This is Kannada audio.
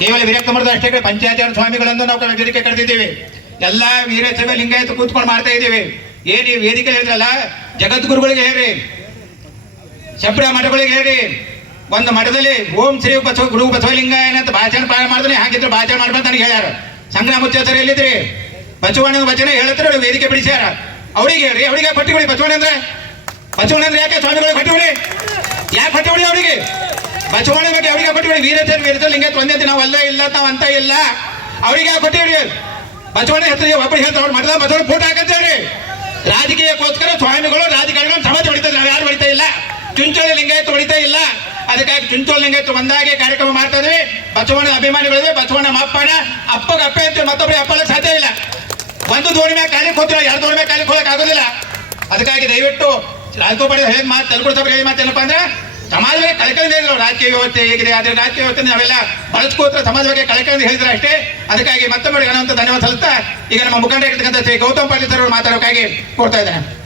ಕೇವಲ ವೀರ ಅಷ್ಟೇ ಪಂಚಾಚಾರ ಸ್ವಾಮಿಗಳನ್ನು ನಾವು ವೇದಿಕೆ ಕರೆದಿದ್ದೀವಿ ಎಲ್ಲಾ ವೀರಸಭೆ ಲಿಂಗಾಯತ ಕೂತ್ಕೊಂಡು ಮಾಡ್ತಾ ಇದ್ದೀವಿ ಏನು ವೇದಿಕೆ ಹೇಳಿದ್ರಲ್ಲ ಜಗದ್ಗುರುಗಳಿಗೆ ಹೇಳಿ ಶಬ್ರ ಮಠಗಳಿಗೆ ಹೇಳಿ ಒಂದು ಮಠದಲ್ಲಿ ಓಂ ಶ್ರೀ ಬಸವ ಗುರು ಬಸವಲಿಂಗಾಯನ ಅಂತ ಭಾಷಣ ಮಾಡಿದ್ರೆ ಹಾಗಿದ್ರೆ ಭಾಷಣ ಮಾಡ್ಬಂತ ನನಗೆ ಹೇಳ್ಯಾರ ಸಂಗ್ರಾಮ ಉಚ್ಚಾಚಾರ ಎಲ್ಲಿದ್ರಿ ಬಸವಣ್ಣನ ವಚನ ಹೇಳತ್ರ ವೇದಿಕೆ ಬಿಡಿಸ್ಯಾರ ಅವ್ರಿಗೆ ಹೇಳಿ ಅವ್ರಿಗೆ ಪಟ್ಟಿಬಿಡಿ ಬಸವಣ್ಣ ಅಂದ್ರೆ ಬಸವಣ್ಣ ಅಂದ್ರೆ ಯಾಕೆ ಸ್ವಾಮಿಗಳಿಗೆ ಬಿಡಿ ಯಾಕೆ ಬಿಡಿ ಅವರಿಗೆ ಬಚವಾಣಿ ಬಗ್ಗೆ ಅವರಿಗೆ ಕೊಟ್ಟಿವಿ ವೀರತೆ ವೀರತೆ ಲಿಂಗತ್ ಒಂದೇ ನಾವು ಅಲ್ಲ ಇಲ್ಲ ನಾವು ಅಂತ ಇಲ್ಲ ಅವರಿಗೆ ಕೊಟ್ಟಿವಿ ಬಚವಾಣಿ ಹೆಸರು ಒಬ್ಬರು ಹೇಳ್ತಾರೆ ಅವ್ರು ಮಾಡ್ದ ಬಚವಾಣಿ ಫೋಟೋ ರಾಜಕೀಯಕ್ಕೋಸ್ಕರ ಸ್ವಾಮಿಗಳು ರಾಜಕಾರಣಿಗಳು ಸಮಾಜ ಹೊಡಿತಾರೆ ನಾವು ಯಾರು ಹೊಡಿತಾ ಇಲ್ಲ ಚುಂಚೋಳಿ ಲಿಂಗಾಯತ್ ಹೊಡಿತಾ ಇಲ್ಲ ಅದಕ್ಕಾಗಿ ಚುಂಚೋಳಿ ಲಿಂಗಾಯತ್ ಒಂದಾಗಿ ಕಾರ್ಯಕ್ರಮ ಮಾಡ್ತಾ ಇದ್ವಿ ಬಚವಾಣ ಅಭಿಮಾನಿಗಳಿವೆ ಬಚವಾಣ ಮಾಪಣ ಅಪ್ಪಗೆ ಅಪ್ಪ ಅಂತ ಮತ್ತೊಬ್ಬರು ಅಪ್ಪ ಸಾಧ್ಯ ಇಲ್ಲ ಒಂದು ದೋಣಿ ಮೇಲೆ ಕಾಲಿಗೆ ಹೋಗ್ತೀವಿ ಎರಡು ದೋಣಿ ಮೇಲೆ ಕಾಲಿಗೆ ಆಗೋದಿಲ್ಲ ಅದಕ್ಕಾಗಿ ದಯವಿಟ್ಟು ರಾಜಗೋಪಾಲ ಹೇಗೆ ಮಾತು ತಲುಪುರ ಹೇಗೆ ಮಾತೇನಪ್ಪ ಅಂದ್ರೆ ಸಮಾಜವೇ ಕಳ್ಕೊಂಡು ಹೇಳಿದ್ರು ರಾಜಕೀಯ ವ್ಯವಸ್ಥೆ ಹೇಗಿದೆ ಆದರೆ ರಾಜಕೀಯ ವ್ಯವಸ್ಥೆ ನಾವೆಲ್ಲ ಬಳಸ್ಕೋತ್ರ ಸಮಾಜವಾಗಿ ಕಳ್ಕೊಂಡು ಹೇಳಿದ್ರೆ ಅಷ್ಟೇ ಅದಕ್ಕಾಗಿ ಮತ್ತೊಮ್ಮೆ ಧನ್ಯವಾದ ಸಲ್ತಾ ಈಗ ನಮ್ಮ ಮುಖಂಡ ಇರ್ತಕ್ಕಂಥ ಶ್ರೀ ಗೌತಮ್ ಪಾಟೀಲ್ ಸರ್ ಅವರು ಮಾತಾಡೋಕ್ಕಾಗಿ ಕೊಡ್ತಾ ಇದ್ದಾರೆ